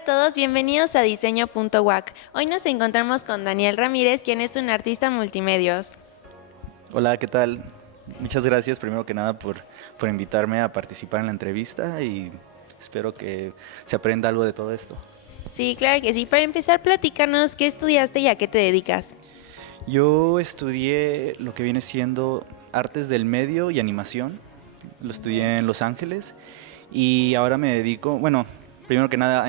a todos, bienvenidos a Diseño.wac. Hoy nos encontramos con Daniel Ramírez, quien es un artista multimedios. Hola, ¿qué tal? Muchas gracias primero que nada por invitarme a participar en la entrevista y espero que se aprenda algo de todo esto. Sí, claro que sí. Para empezar, platícanos qué estudiaste y a qué te dedicas. Yo estudié lo que viene siendo artes del medio y animación. Lo estudié en Los Ángeles y ahora me dedico, bueno, primero que nada,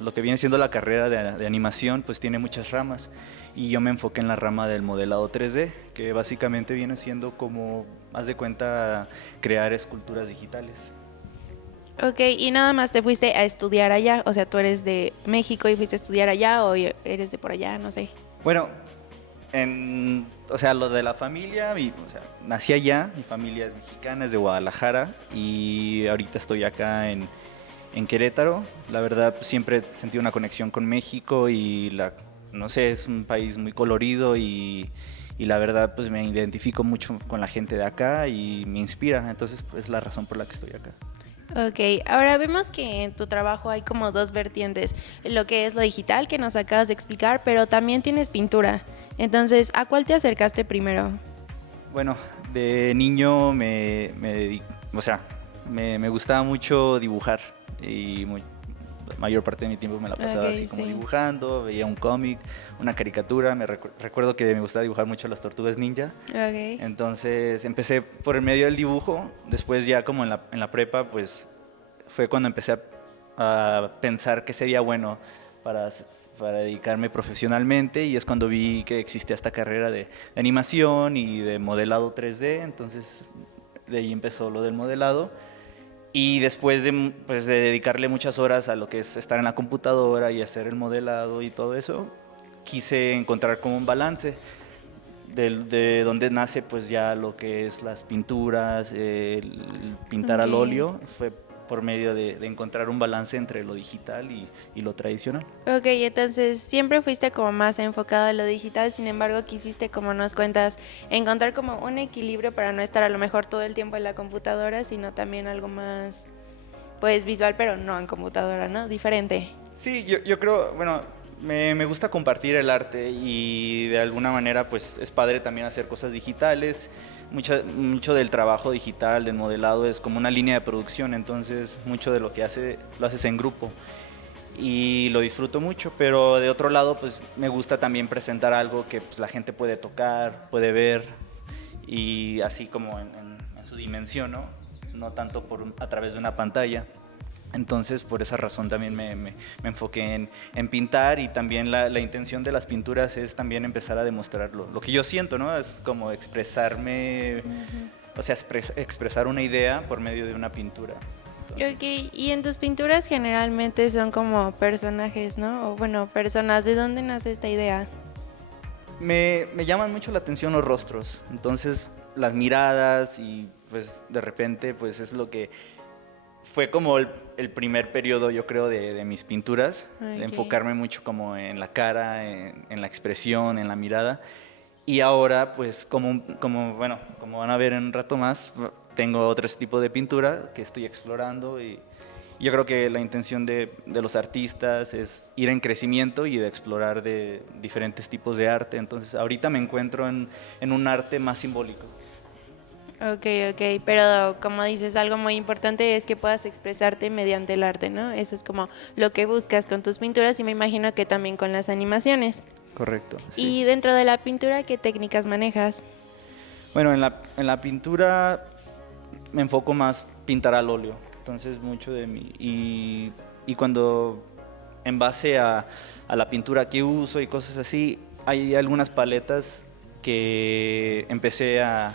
lo que viene siendo la carrera de animación, pues tiene muchas ramas y yo me enfoqué en la rama del modelado 3D, que básicamente viene siendo como, haz de cuenta, crear esculturas digitales. Ok, y nada más te fuiste a estudiar allá, o sea, tú eres de México y fuiste a estudiar allá o eres de por allá, no sé. Bueno, o sea, lo de la familia, o sea, nací allá, mi familia es mexicana, es de Guadalajara y ahorita estoy acá en Querétaro. La verdad, pues, siempre he sentido una conexión con México y no sé, es un país muy colorido y la verdad, pues me identifico mucho con la gente de acá y me inspira, entonces pues, es la razón por la que estoy acá. Ok, ahora vemos que en tu trabajo hay como dos vertientes, lo que es lo digital que nos acabas de explicar, pero también tienes pintura. Entonces, ¿a cuál te acercaste primero? Bueno, de niño o sea, me gustaba mucho dibujar y la mayor parte de mi tiempo me la pasaba así Ok, como sí. dibujando, veía un cómic, una caricatura, recuerdo que me gustaba dibujar mucho las tortugas ninja, Ok. entonces empecé por el medio del dibujo, después ya como en la prepa pues fue cuando empecé a pensar qué sería bueno para, para dedicarme profesionalmente y es cuando vi que existía esta carrera de animación y de modelado 3D, entonces de ahí empezó lo del modelado y después pues, de dedicarle muchas horas a lo que es estar en la computadora y hacer el modelado y todo eso, quise encontrar como un balance de donde nace pues ya lo que es las pinturas, el pintar al Ok. óleo, fue por medio de encontrar un balance entre lo digital y lo tradicional. Ok, entonces siempre fuiste como más enfocado a lo digital, sin embargo quisiste, como nos cuentas, encontrar como un equilibrio para no estar a lo mejor todo el tiempo en la computadora, sino también algo más, pues visual, pero no en computadora, ¿no? Diferente. Sí, yo creo, bueno, me gusta compartir el arte y de alguna manera pues es padre también hacer cosas digitales. Mucho del trabajo digital, del modelado es como una línea de producción, entonces mucho de lo que lo haces en grupo y lo disfruto mucho, pero de otro lado pues me gusta también presentar algo que pues, la gente puede tocar, puede ver y así como en su dimensión, ¿no? No tanto a través de una pantalla. Entonces, por esa razón también me enfoqué en pintar y también la intención de las pinturas es también empezar a demostrar lo que yo siento, ¿no? Es como expresarme, o sea, expresar una idea por medio de una pintura. Entonces, Ok, y en tus pinturas generalmente son como personajes, ¿no? O bueno, personas, ¿de dónde nace esta idea? me llaman mucho la atención los rostros, entonces las miradas y pues de repente pues es lo que fue como el primer periodo, yo creo, de mis pinturas, de Ok. enfocarme mucho como en la cara, en la expresión, en la mirada. Y ahora, pues, bueno, como van a ver en un rato más, tengo otro tipo de pintura que estoy explorando y yo creo que la intención de los artistas es ir en crecimiento y de explorar de diferentes tipos de arte. Entonces, ahorita me encuentro en un arte más simbólico. Ok, ok, pero como dices, algo muy importante es que puedas expresarte mediante el arte, ¿no? Eso es como lo que buscas con tus pinturas y me imagino que también con las animaciones. Correcto, sí. Y dentro de la pintura, ¿qué técnicas manejas? Bueno, en la pintura me enfoco más pintar al óleo, entonces mucho de mí. Y cuando en base a la pintura que uso y cosas así, hay algunas paletas que empecé a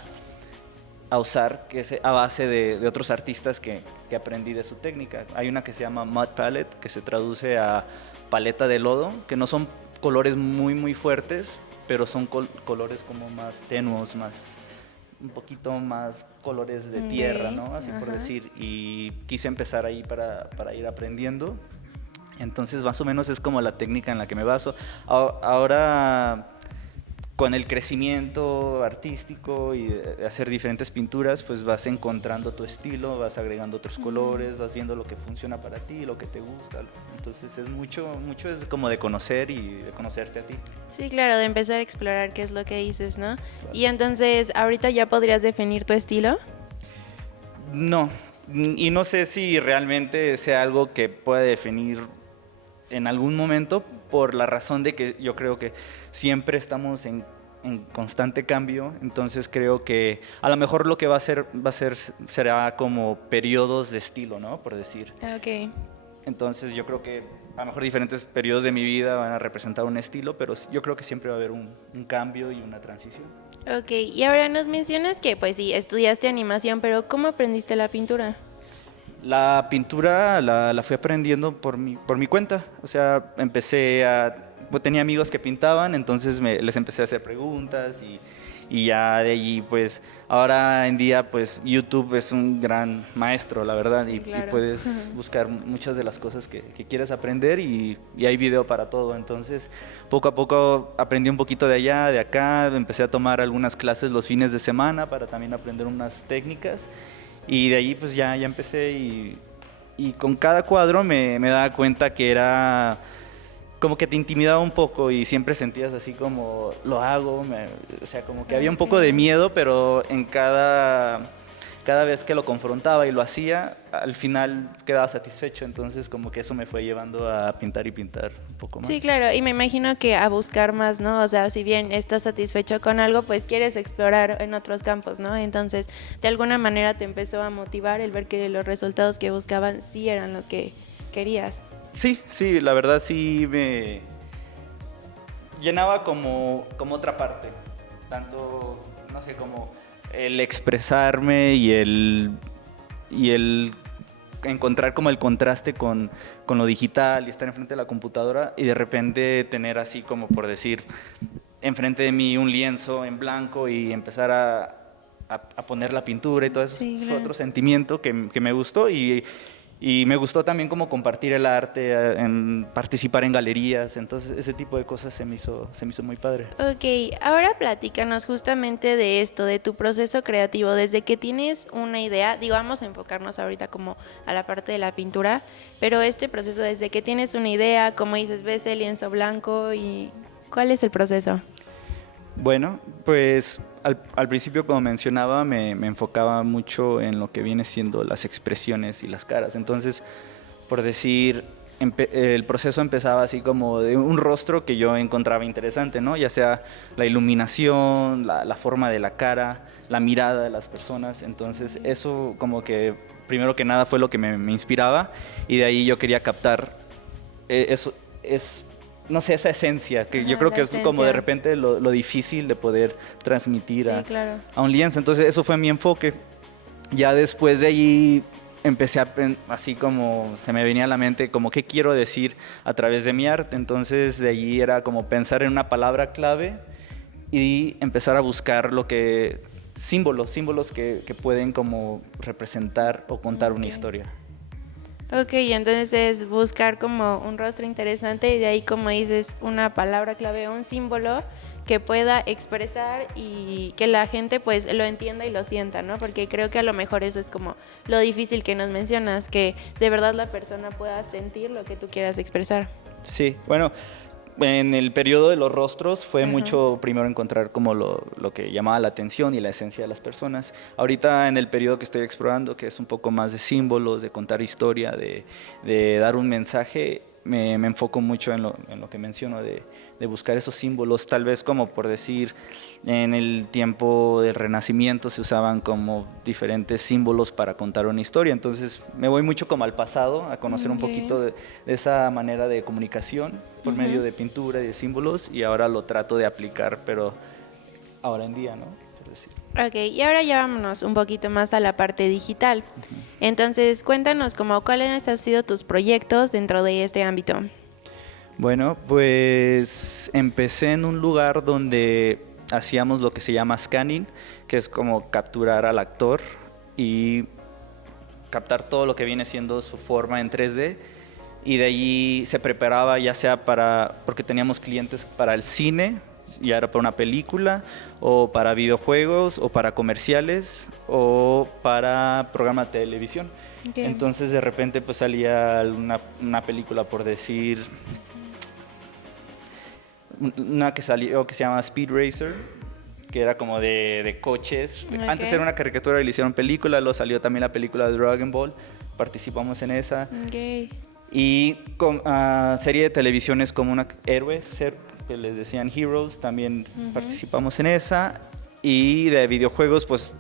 usar que es a base de otros artistas que aprendí de su técnica. Hay una que se llama Mud Palette, que se traduce a paleta de lodo, que no son colores muy fuertes, pero son colores como más tenuos, un poquito más colores de tierra, Ok, ¿no? Así por ajá. decir. Y quise empezar ahí para ir aprendiendo. Entonces, más o menos es como la técnica en la que me baso. Ahora con el crecimiento artístico y de hacer diferentes pinturas, pues vas encontrando tu estilo, vas agregando otros colores, vas viendo lo que funciona para ti, lo que te gusta. Entonces es mucho es como de conocer y de conocerte a ti. Sí, claro, de empezar a explorar qué es lo que dices, ¿no? Y entonces, ¿ahorita ya podrías definir tu estilo? No, y no sé si realmente sea algo que pueda definir en algún momento, por la razón de que yo creo que siempre estamos en constante cambio. Entonces creo que a lo mejor lo que será como periodos de estilo, ¿no? Por decir. Ok. Entonces yo creo que a lo mejor diferentes periodos de mi vida van a representar un estilo, pero yo creo que siempre va a haber un cambio y una transición. Ok, y ahora nos mencionas que pues sí, estudiaste animación, pero ¿cómo aprendiste la pintura? La pintura la fui aprendiendo por mi cuenta. O sea, pues, tenía amigos que pintaban, entonces les empecé a hacer preguntas y ya de allí, pues, ahora en día, pues, YouTube es un gran maestro, la verdad, Sí, y claro. puedes buscar muchas de las cosas que quieres aprender y hay video para todo. Entonces, poco a poco aprendí un poquito de allá, de acá, empecé a tomar algunas clases los fines de semana para también aprender unas técnicas. Y de ahí pues ya empecé y con cada cuadro me daba cuenta que era como que te intimidaba un poco y siempre sentías así como lo hago, o sea, como que había un poco de Ok. miedo, pero en cada vez que lo confrontaba y lo hacía, al final quedaba satisfecho. Entonces como que eso me fue llevando a pintar y pintar un poco más. Sí, claro, y me imagino que a buscar más, ¿no? O sea, si bien estás satisfecho con algo, pues quieres explorar en otros campos, ¿no? Entonces, de alguna manera te empezó a motivar el ver que los resultados que buscaban sí eran los que querías. Sí, la verdad sí me llenaba como otra parte, tanto, no sé, como el expresarme y el encontrar como el contraste con lo digital y estar enfrente de la computadora y de repente tener así como por decir enfrente de mí un lienzo en blanco y empezar a poner la pintura y todo eso. Sí, Fue claro. otro sentimiento que me gustó y me gustó también como compartir el arte, en participar en galerías. Entonces ese tipo de cosas se me hizo muy padre. Ok, ahora platícanos justamente de esto, de tu proceso creativo, desde que tienes una idea, digo, vamos a enfocarnos ahorita como a la parte de la pintura, pero este proceso desde que tienes una idea, como dices, ves el lienzo blanco y ¿cuál es el proceso? Bueno, pues al principio, como mencionaba, me enfocaba mucho en lo que viene siendo las expresiones y las caras. Entonces, por decir, el proceso empezaba así como de un rostro que yo encontraba interesante, ¿no? Ya sea la iluminación, la forma de la cara, la mirada de las personas. Entonces, eso como que, primero que nada, fue lo que me inspiraba y de ahí yo quería captar eso es, no sé, esa esencia, que yo Ajá, creo la que es como de esencia. repente lo difícil de poder transmitir Sí, claro. a un lienzo. Entonces eso fue mi enfoque. Ya después de allí empecé así como se me venía a la mente como qué quiero decir a través de mi arte. Entonces de allí era como pensar en una palabra clave y empezar a buscar símbolos que pueden como representar o contar una Ok. historia. Ok, entonces es buscar como un rostro interesante y de ahí, como dices, una palabra clave, un símbolo que pueda expresar y que la gente pues lo entienda y lo sienta, ¿no? Porque creo que a lo mejor eso es como lo difícil que nos mencionas, que de verdad la persona pueda sentir lo que tú quieras expresar. Sí, bueno, en el periodo de los rostros fue Ajá. mucho primero encontrar como lo que llamaba la atención y la esencia de las personas. Ahorita en el periodo que estoy explorando, que es un poco más de símbolos, de contar historia, de dar un mensaje, me enfoco mucho en lo que menciono, de buscar esos símbolos, tal vez como por decir, en el tiempo del Renacimiento se usaban como diferentes símbolos para contar una historia. Entonces me voy mucho como al pasado, a conocer un Ok. poquito de esa manera de comunicación por medio Ujú. de pintura y de símbolos, y ahora lo trato de aplicar, pero ahora en día, ¿no? Por decir. Ok, y ahora ya vámonos un poquito más a la parte digital. Entonces, cuéntanos como cuáles han sido tus proyectos dentro de este ámbito. Bueno, pues empecé en un lugar donde hacíamos lo que se llama scanning, que es como capturar al actor y captar todo lo que viene siendo su forma en 3D, y de allí se preparaba ya sea porque teníamos clientes para el cine, ya era para una película, o para videojuegos, o para comerciales, o para programa de televisión. Okay. Entonces de repente pues salía una película, por decir, una que salió que se llama Speed Racer, que era como de coches. Okay. Antes era una caricatura y le hicieron película, luego salió también la película de Dragon Ball, participamos en esa. Okay. Y con serie de televisiones como Héroes, que les decían Heroes, también participamos en esa. Y de videojuegos, pues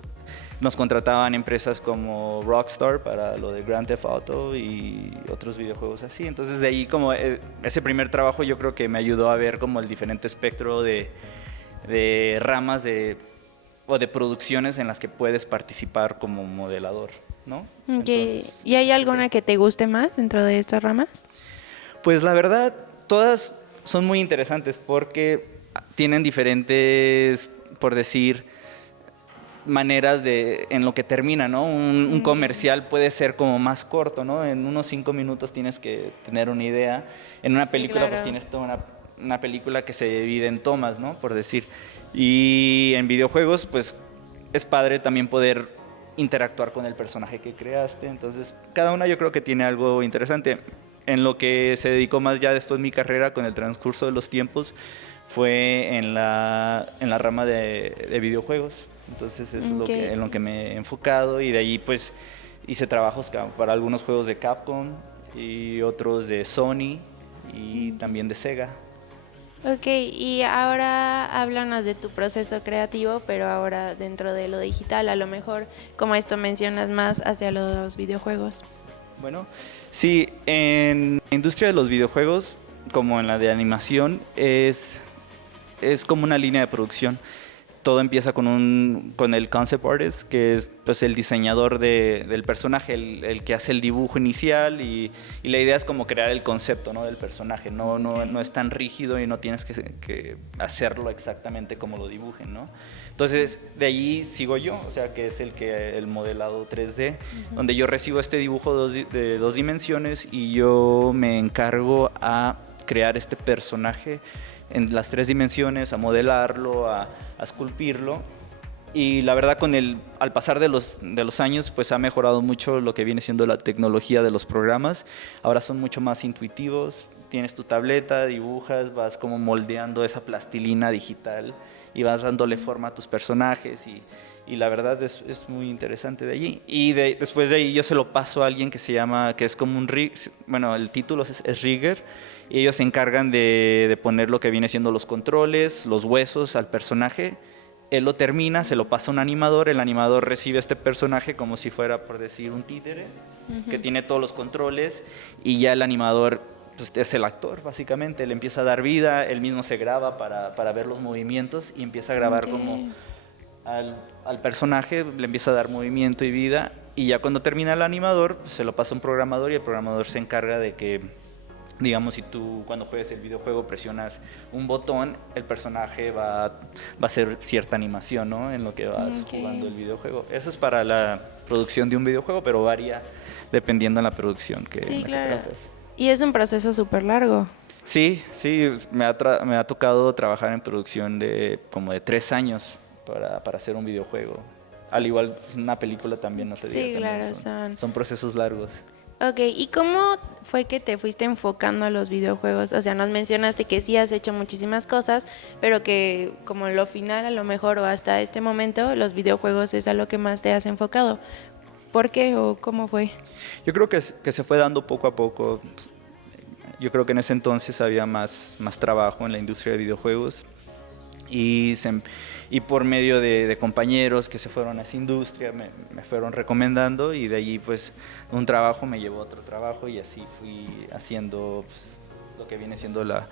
nos contrataban empresas como Rockstar para lo de Grand Theft Auto y otros videojuegos así. Entonces de ahí como ese primer trabajo yo creo que me ayudó a ver como el diferente espectro de ramas o de producciones en las que puedes participar como modelador, ¿no? Okay. Entonces, ¿Y hay alguna que te guste más dentro de estas ramas? pues la verdad, todas son muy interesantes porque tienen diferentes, por decir, maneras en lo que termina, ¿no? Un comercial puede ser como más corto, ¿no? En unos 5 minutos tienes que tener una idea. En una película, claro. pues tienes toda una película que se divide en tomas, ¿no? Por decir. Y en videojuegos, pues es padre también poder interactuar con el personaje que creaste. Entonces, cada una yo creo que tiene algo interesante. En lo que se dedicó más ya después mi carrera con el transcurso de los tiempos fue en la rama de videojuegos. Entonces es en lo que me he enfocado, y de ahí pues hice trabajos para algunos juegos de Capcom y otros de Sony y también de Sega. Ok, y ahora háblanos de tu proceso creativo, pero ahora dentro de lo digital, a lo mejor como esto mencionas más hacia los videojuegos. Bueno, sí, en la industria de los videojuegos, como en la de animación, es como una línea de producción. Todo empieza con el concept artist, que es pues, el diseñador del personaje, el que hace el dibujo inicial, y la idea es como crear el concepto, ¿no? del personaje. No es tan rígido y no tienes que hacerlo exactamente como lo dibujen, ¿no? Entonces, de allí sigo yo, o sea, que es el modelado 3D, donde yo recibo este dibujo de 2 dimensiones y yo me encargo a crear este personaje en las 3 dimensiones, a modelarlo, a esculpirlo. Y la verdad, al pasar de los años, pues ha mejorado mucho lo que viene siendo la tecnología de los programas. Ahora son mucho más intuitivos. Tienes tu tableta, dibujas, vas como moldeando esa plastilina digital y vas dándole forma a tus personajes, y la verdad es muy interesante de allí. Y después de ahí yo se lo paso a alguien que es como un rig, bueno, el título es rigger, y ellos se encargan de poner lo que viene siendo los controles, los huesos al personaje. Él lo termina, se lo pasa a un animador, el animador recibe este personaje como si fuera, por decir, un títere, que tiene todos los controles, y ya el animador pues, es el actor, básicamente. Le empieza a dar vida, él mismo se graba para ver los movimientos y empieza a grabar como al personaje, le empieza a dar movimiento y vida, y ya cuando termina el animador, pues, se lo pasa a un programador, y el programador se encarga de que, digamos, si tú cuando juegues el videojuego presionas un botón, el personaje va a hacer cierta animación, ¿no? En lo que vas jugando el videojuego. Eso es para la producción de un videojuego, pero varía dependiendo de la producción que tratas. Y es un proceso súper largo. Sí, me ha tocado trabajar en producción como de 3 años para hacer un videojuego. Al igual una película también, no se diga. Sí, claro, son procesos largos. Ok, ¿y cómo fue que te fuiste enfocando a los videojuegos? O sea, nos mencionaste que sí has hecho muchísimas cosas, pero que como lo final a lo mejor o hasta este momento los videojuegos es a lo que más te has enfocado. ¿Por qué o cómo fue? Yo creo que se fue dando poco a poco. Yo creo que en ese entonces había más trabajo en la industria de videojuegos, y por medio de compañeros que se fueron a esa industria me fueron recomendando, y de allí pues un trabajo me llevó a otro trabajo, y así fui haciendo pues, lo que viene siendo la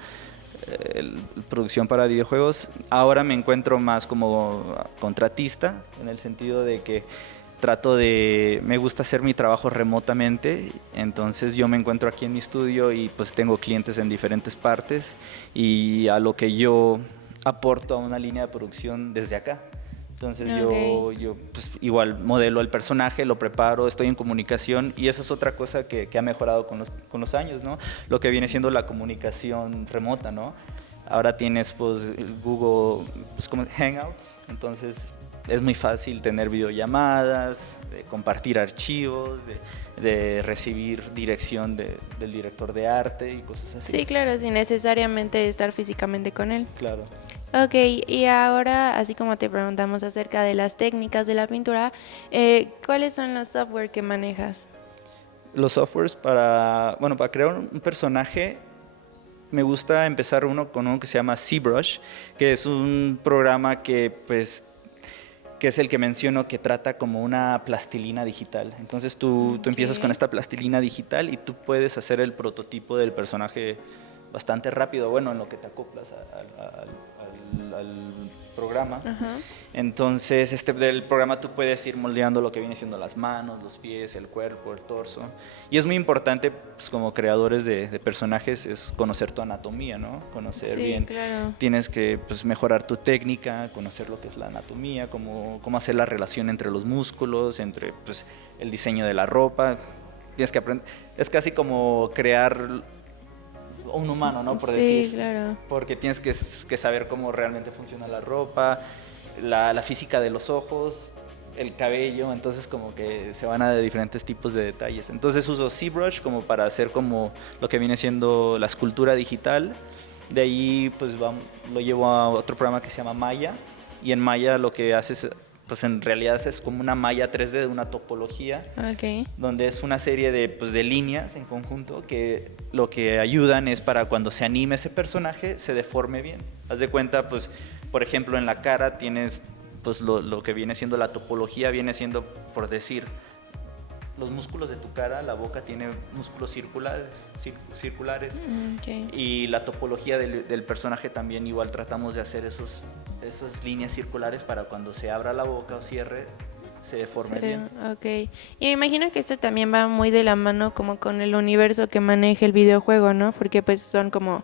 producción para videojuegos. Ahora me encuentro más como contratista, en el sentido de que me gusta hacer mi trabajo remotamente, entonces yo me encuentro aquí en mi estudio y pues tengo clientes en diferentes partes, y a lo que yo aporto a una línea de producción desde acá. Entonces yo pues, igual modelo el personaje, lo preparo, estoy en comunicación, y eso es otra cosa que ha mejorado con los años, ¿no? Lo que viene siendo la comunicación remota, ¿no? Ahora tienes pues el Google pues, como Hangouts, entonces es muy fácil tener videollamadas, de compartir archivos, de recibir dirección del director de arte y cosas así. Sí, claro, sin necesariamente estar físicamente con él. Claro. Ok, y ahora, así como te preguntamos acerca de las técnicas de la pintura, ¿cuáles son los software que manejas? Los softwares para crear un personaje, me gusta empezar con uno que se llama ZBrush, que es un programa que es el que menciono, que trata como una plastilina digital. Entonces tú empiezas con esta plastilina digital y tú puedes hacer el prototipo del personaje bastante rápido, bueno, en lo que te acoplas al programa. Ajá. Entonces, del programa tú puedes ir moldeando lo que viene siendo las manos, los pies, el cuerpo, el torso. Y es muy importante, pues, como creadores de personajes, es conocer tu anatomía, ¿no? Conocer Sí, bien. claro. Tienes que pues, mejorar tu técnica, conocer lo que es la anatomía, cómo hacer la relación entre los músculos, entre pues, el diseño de la ropa. Tienes que aprender. Es casi como crear un humano, ¿no? Por decir. Sí, claro. Porque tienes que saber cómo realmente funciona la ropa, la física de los ojos, el cabello, entonces como que se van a de diferentes tipos de detalles. Entonces uso ZBrush como para hacer como lo que viene siendo la escultura digital. De ahí pues lo llevo a otro programa que se llama Maya, y en Maya lo que haces pues en realidad es como una malla 3D de una topología, Ok. donde es una serie de líneas en conjunto que lo que ayudan es para cuando se anime ese personaje se deforme bien. Haz de cuenta, pues, por ejemplo, en la cara tienes pues lo que viene siendo la topología, viene siendo, por decir, los músculos de tu cara, la boca tiene músculos circulares Ok. y la topología del personaje también igual tratamos de hacer esas líneas circulares para cuando se abra la boca o cierre se deforme bien. Ok. Y me imagino que esto también va muy de la mano como con el universo que maneja el videojuego, ¿no? Porque pues son como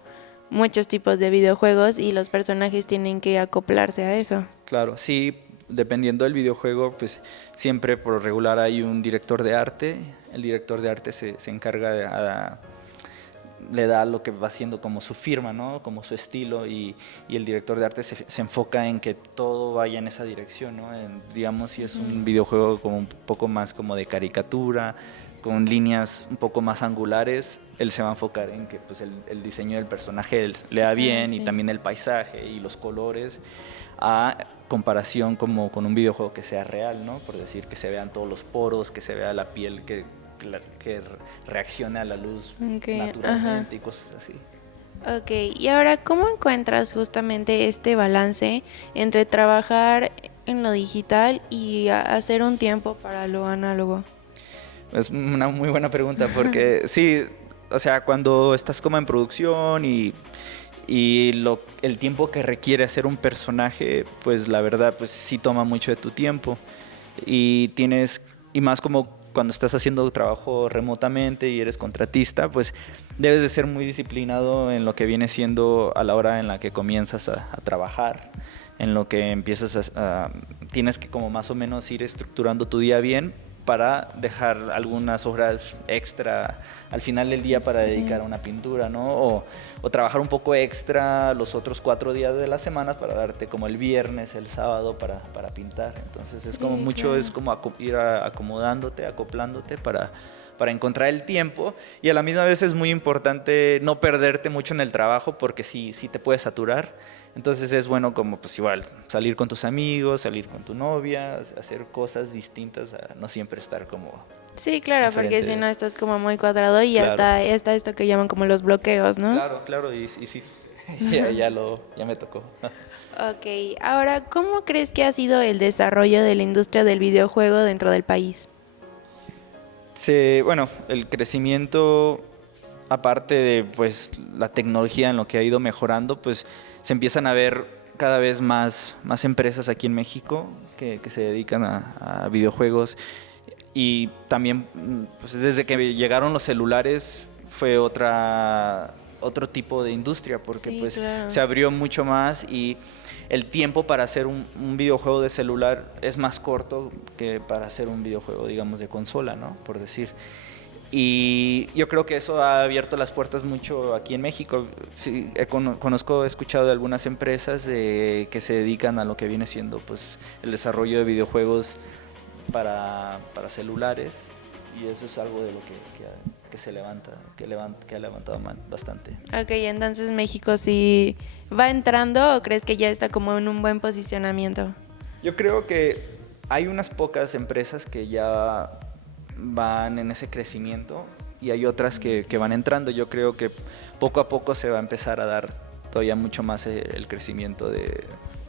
muchos tipos de videojuegos y los personajes tienen que acoplarse a eso. Claro, sí, dependiendo del videojuego, pues siempre por lo regular hay un director de arte. El director de arte se encarga le da lo que va siendo como su firma, ¿no? Como su estilo, y el director de arte se enfoca en que todo vaya en esa dirección, ¿no? Digamos, si es un videojuego como un poco más como de caricatura, con líneas un poco más angulares, él se va a enfocar en que pues, el diseño del personaje lea bien, sí. y también el paisaje y los colores, a comparación como con un videojuego que sea real, ¿no? Por decir, que se vean todos los poros, que se vea la piel que reaccione a la luz naturalmente, Ajá. y cosas así. Ok, y ahora, ¿cómo encuentras justamente este balance entre trabajar en lo digital y hacer un tiempo para lo análogo? Es una muy buena pregunta porque sí, o sea, cuando estás como en producción y el tiempo que requiere hacer un personaje, pues la verdad, pues sí toma mucho de tu tiempo. Y más como cuando estás haciendo trabajo remotamente y eres contratista, pues debes de ser muy disciplinado en lo que viene siendo a la hora en la que comienzas a trabajar, en lo que empiezas tienes que como más o menos ir estructurando tu día bien para dejar algunas horas extra al final del día para dedicar a una pintura, ¿no? O trabajar un poco extra los otros 4 días de la semana para darte como el viernes, el sábado para pintar. Entonces es como mucho, claro. es como ir acomodándote, acoplándote para encontrar el tiempo, y a la misma vez es muy importante no perderte mucho en el trabajo porque sí te puedes saturar. Entonces es bueno como pues igual salir con tus amigos, salir con tu novia, hacer cosas distintas, a no siempre estar como Sí, claro, porque enfrente si no estás como muy cuadrado y Claro. hasta está esto que llaman como los bloqueos, ¿no? Claro, y sí sucede. Ya me tocó. Ok, ahora, ¿cómo crees que ha sido el desarrollo de la industria del videojuego dentro del país? Bueno, el crecimiento, aparte de pues la tecnología en lo que ha ido mejorando, pues se empiezan a ver cada vez más empresas aquí en México que se dedican a videojuegos. Y también pues desde que llegaron los celulares fue otro tipo de industria, porque Sí, pues claro. se abrió mucho más, y el tiempo para hacer un videojuego de celular es más corto que para hacer un videojuego, digamos, de consola, ¿no? Por decir. Y yo creo que eso ha abierto las puertas mucho aquí en México. Sí, he escuchado de algunas empresas que se dedican a lo que viene siendo pues, el desarrollo de videojuegos para celulares, y eso es algo de lo que se levanta, que ha levantado bastante. Ok, entonces México sí va entrando, ¿o crees que ya está como en un buen posicionamiento? Yo creo que hay unas pocas empresas que ya van en ese crecimiento y hay otras que van entrando. Yo creo que poco a poco se va a empezar a dar todavía mucho más el crecimiento de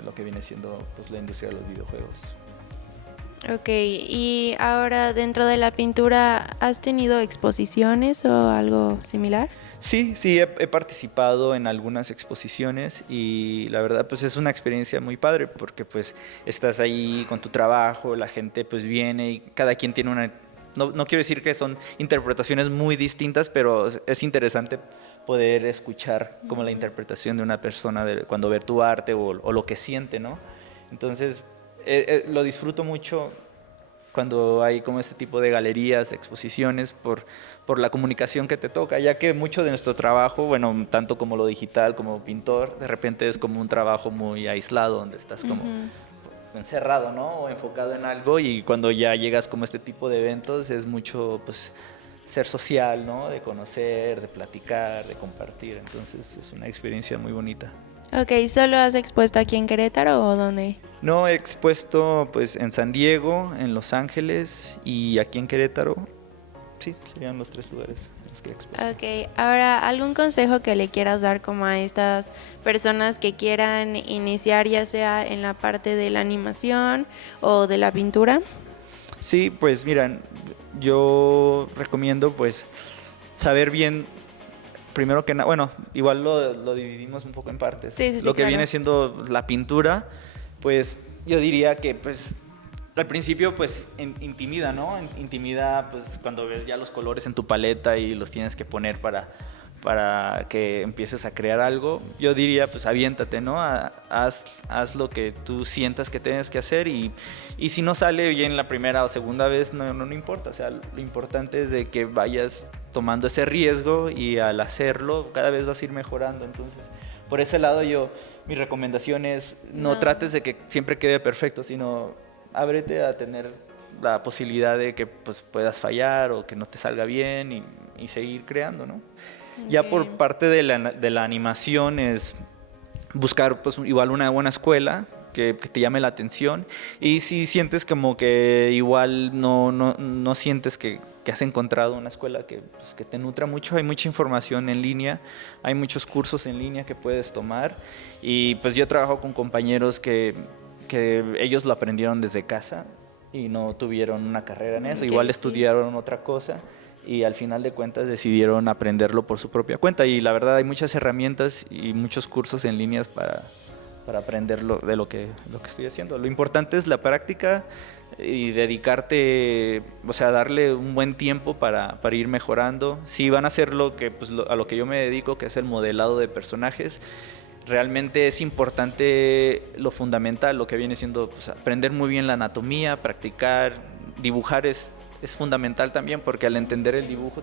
lo que viene siendo pues, la industria de los videojuegos. Ok, y ahora dentro de la pintura, ¿has tenido exposiciones o algo similar? Sí, he participado en algunas exposiciones y la verdad pues es una experiencia muy padre porque pues estás ahí con tu trabajo, la gente pues viene y cada quien tiene una... No quiero decir que son interpretaciones muy distintas, pero es interesante poder escuchar como la interpretación de una persona cuando ve tu arte o lo que siente, ¿no? Entonces lo disfruto mucho cuando hay como este tipo de galerías, exposiciones, por la comunicación que te toca, ya que mucho de nuestro trabajo, bueno, tanto como lo digital, como pintor, de repente es como un trabajo muy aislado, donde estás como encerrado, ¿no? O enfocado en algo, y cuando ya llegas como a este tipo de eventos es mucho, pues, ser social, ¿no? De conocer, de platicar, de compartir, entonces es una experiencia muy bonita. Ok, ¿solo has expuesto aquí en Querétaro o dónde? No, he expuesto pues en San Diego, en Los Ángeles y aquí en Querétaro. Sí, serían los 3 lugares en los que he expuesto. Ok, ahora, ¿algún consejo que le quieras dar como a estas personas que quieran iniciar ya sea en la parte de la animación o de la pintura? Sí, pues miran, yo recomiendo pues saber bien, primero que nada, bueno, igual lo dividimos un poco en partes. Sí, Lo que claro. viene siendo la pintura, pues yo diría que pues al principio pues intimida, ¿no? Intimida pues cuando ves ya los colores en tu paleta y los tienes que poner para que empieces a crear algo. Yo diría pues aviéntate, ¿no? Haz lo que tú sientas que tienes que hacer y si no sale bien la primera o segunda vez no importa, o sea, lo importante es de que vayas tomando ese riesgo y al hacerlo cada vez vas a ir mejorando. Entonces por ese lado mi recomendación es no trates de que siempre quede perfecto, sino ábrete a tener la posibilidad de que pues, puedas fallar o que no te salga bien y seguir creando, ¿no? Okay. Ya por parte de la animación es buscar pues, igual una buena escuela que te llame la atención, y si sientes como que igual no sientes que has encontrado una escuela pues, que te nutra mucho, hay mucha información en línea, hay muchos cursos en línea que puedes tomar, y pues yo trabajo con compañeros que ellos lo aprendieron desde casa y no tuvieron una carrera en eso, okay, igual estudiaron otra cosa y al final de cuentas decidieron aprenderlo por su propia cuenta, y la verdad hay muchas herramientas y muchos cursos en líneas para aprenderlo de lo que estoy haciendo. Lo importante es la práctica y dedicarte, o sea, darle un buen tiempo para ir mejorando. Si van a hacer a lo que yo me dedico, que es el modelado de personajes, realmente es importante lo fundamental, lo que viene siendo pues, aprender muy bien la anatomía, practicar, dibujar es fundamental también, porque al entender el dibujo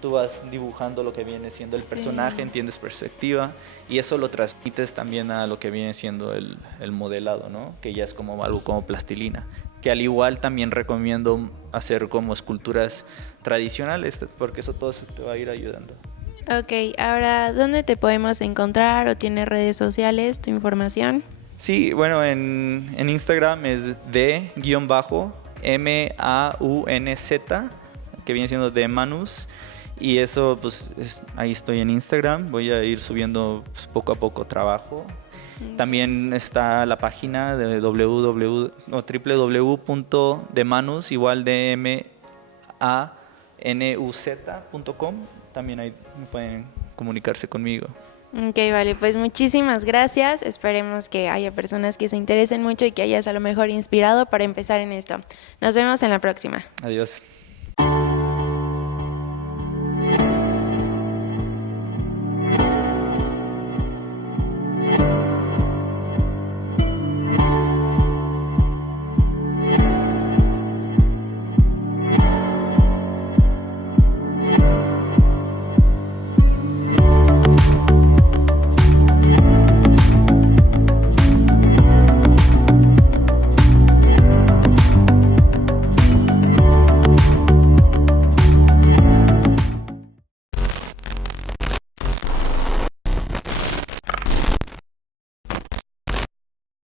tú vas dibujando lo que viene siendo el personaje, entiendes perspectiva, y eso lo transmites también a lo que viene siendo el modelado, ¿no? Que ya es como algo como plastilina, que al igual también recomiendo hacer como esculturas tradicionales, porque eso todo se te va a ir ayudando. Ok, ahora, ¿dónde te podemos encontrar o tienes redes sociales, tu información? Sí, bueno, en Instagram es _MAUNZ, que viene siendo de Manus, y eso pues ahí estoy en Instagram, voy a ir subiendo pues, poco a poco trabajo. También está la página de www.demanus, igual DMANUZ.com, también ahí pueden comunicarse conmigo. Ok, vale, pues muchísimas gracias. Esperemos que haya personas que se interesen mucho y que hayas a lo mejor inspirado para empezar en esto. Nos vemos en la próxima. Adiós.